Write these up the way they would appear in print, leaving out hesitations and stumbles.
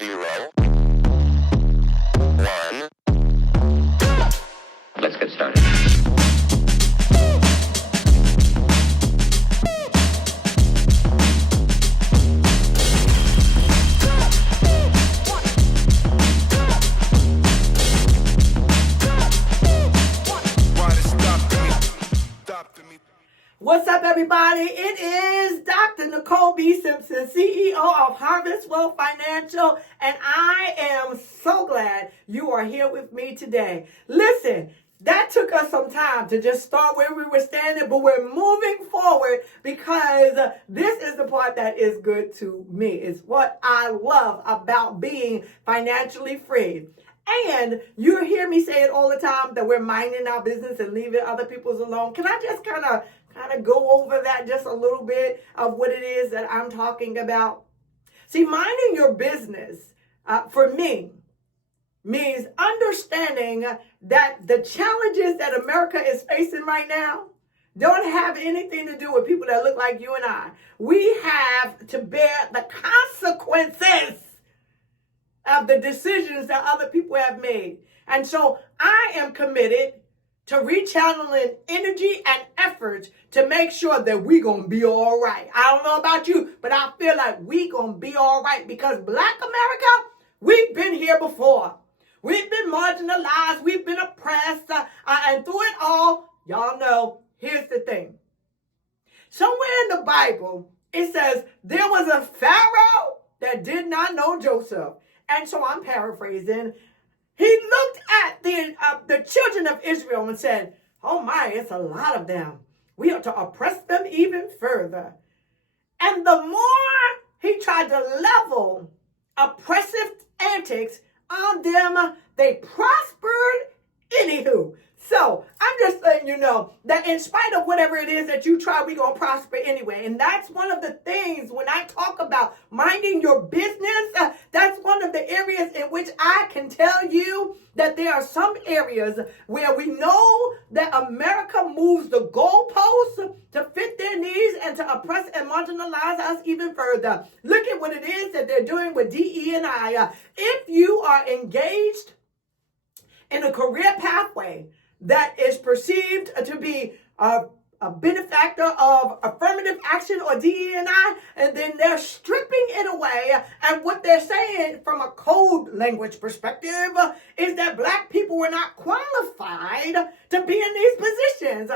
0, 1. Let's get started. What's up, everybody? It is Dr. Nicole B. Simpson, CEO of Harvest Wealth Financial, and I am so glad you are here with me today. Listen, that took us some time to just start where we were standing, but we're moving forward because this is the part that is good to me. It's what I love about being financially free. And you hear me say it all the time that we're minding our business and leaving other people's alone. Can I just kind of go over that just a little bit of what it is that I'm talking about? See, minding your business for me means understanding that the challenges that America is facing right now don't have anything to do with people that look like you and I. We have to bear the consequences of the decisions that other people have made. And so I am committed to rechanneling energy and efforts to make sure that we gonna be all right. I don't know about you, but I feel like we gonna be all right because Black America, we've been here before. We've been marginalized, we've been oppressed, and through it all, y'all know, here's the thing. Somewhere in the Bible, it says there was a Pharaoh that did not know Joseph. And so I'm paraphrasing. He looked at the children of Israel and said, oh my, it's a lot of them. We ought to oppress them even further. And the more he tried to level oppressive antics on them, they prospered anywho. So I'm just letting you know that in spite of whatever it is that you try, we're going to prosper anyway. And that's one of the things when I talk about minding your business, that's one of the areas in which I can tell you that there are some areas where we know that America moves the goalposts to fit their needs and to oppress and marginalize us even further. Look at what it is that they're doing with DE&I. If you are engaged in a career pathway that is perceived to be a benefactor of affirmative action or DE&I, and then they're stripping it away. And what they're saying from a code language perspective is that Black people were not qualified to be in these positions.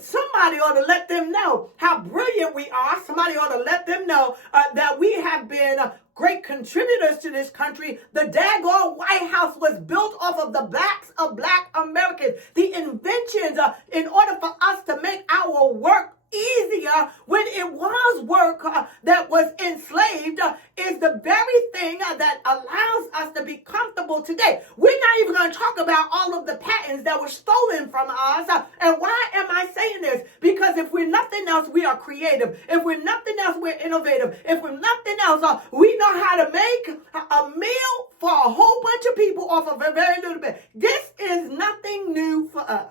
Somebody ought to let them know how brilliant we are. Somebody ought to let them know that we have been great contributors to this country. The daggone White House was built off of the backs of Black Americans. The inventions in order for us to make our work easier when it was work that was enslaved is the very thing that allows us to be comfortable today. We're not even going to talk about all of the patents that were stolen from us. And why am I saying this? Because if we're nothing else, we are creative. If we're nothing else, we're innovative. If we're nothing else, we know how to make a meal for a whole bunch of people off of a very little bit. This is nothing new for us.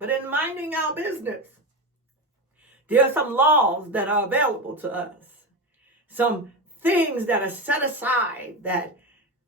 But in minding our business, there are some laws that are available to us, some things that are set aside that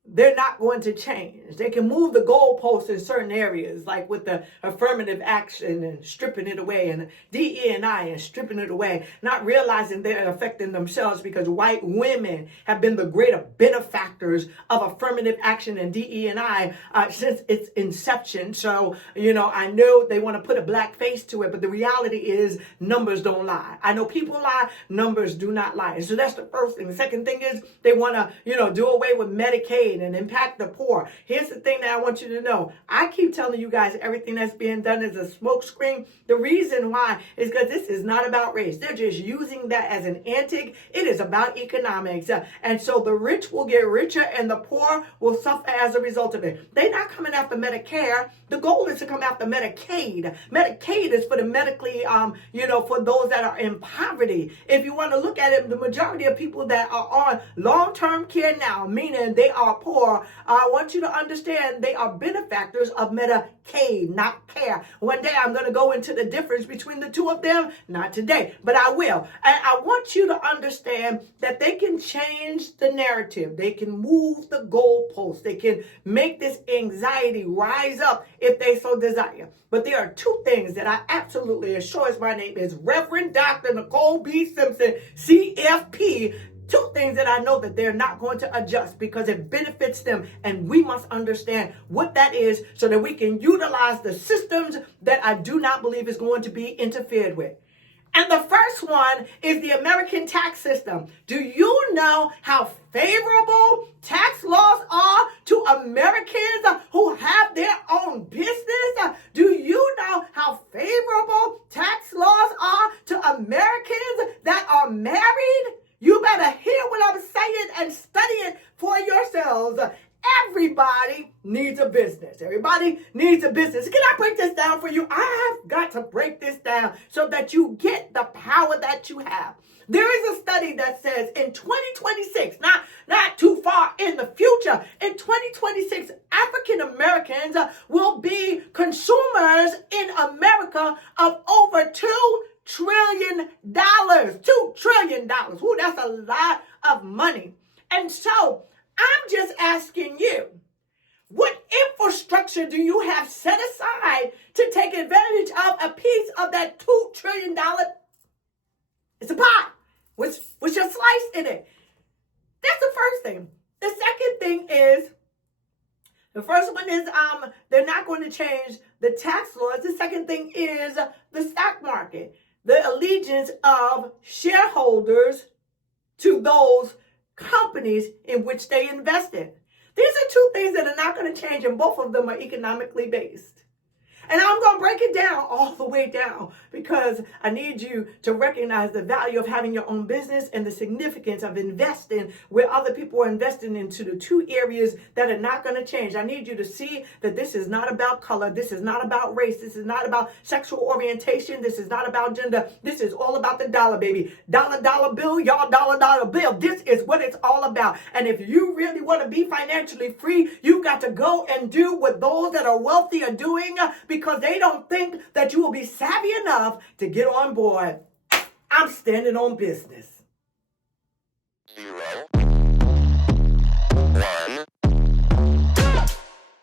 they're not going to change. They can move the goalposts in certain areas, like with the affirmative action and stripping it away, and DE&I and stripping it away, not realizing they're affecting themselves because white women have been the greater benefactors of affirmative action and DE&I since its inception. So, I know they want to put a Black face to it, but the reality is numbers don't lie. I know people lie, numbers do not lie. So that's the first thing. The second thing is they want to, do away with Medicaid and impact the poor. Here's the thing that I want you to know. I keep telling you guys everything that's being done is a smokescreen. The reason why is because this is not about race. They're just using that as an antic. It is about economics. And so the rich will get richer and the poor will suffer as a result of it. They're not coming after Medicare. The goal is to come after Medicaid. Medicaid is for the medically, for those that are in poverty. If you want to look at it, the majority of people that are on long-term care now, meaning they are poor, I want you to understand they are benefactors of Medicaid, not care. One day I'm going to go into the difference between the two of them. Not today, but I will. And I want you to understand that they can change the narrative. They can move the goalposts. They can make this anxiety rise up if they so desire. But there are two things that I absolutely, as sure as my name is Reverend Dr. Nicole B. Simpson, CFP, two things that I know that they're not going to adjust because it benefits them. And we must understand what that is so that we can utilize the systems that I do not believe is going to be interfered with. And the first one is the American tax system. Do you know how favorable tax laws are to Americans who have their own business? Do you know how favorable tax laws are to Americans that are married? You better hear what I'm saying and study it for yourselves. Everybody needs a business. Everybody needs a business. Can I break this down for you? I've got to break this down so that you get the power that you have. There is a study that says in 2026, not too far in the future, in 2026, African Americans will be consumers in America of over $2 trillion. $2 trillion. Ooh, that's a lot of money. And so I'm just asking you, what infrastructure do you have set aside to take advantage of a piece of that $2 trillion? It's a pie. What's your slice in it? That's the first thing. The second thing is, the first one is they're not going to change the tax laws. The second thing is the stock market, the allegiance of shareholders to those companies in which they invest in. These are two things that are not going to change, and both of them are economically based. And I'm going to break it down all the way down because I need you to recognize the value of having your own business and the significance of investing where other people are investing into the two areas that are not going to change. I need you to see that this is not about color. This is not about race. This is not about sexual orientation. This is not about gender. This is all about the dollar, baby. Dollar, dollar bill, y'all dollar, dollar bill. This is what it's all about. And if you really want to be financially free, you got to go and do what those that are wealthy are doing because they don't think that you will be savvy enough to get on board. I'm standing on business. You ready?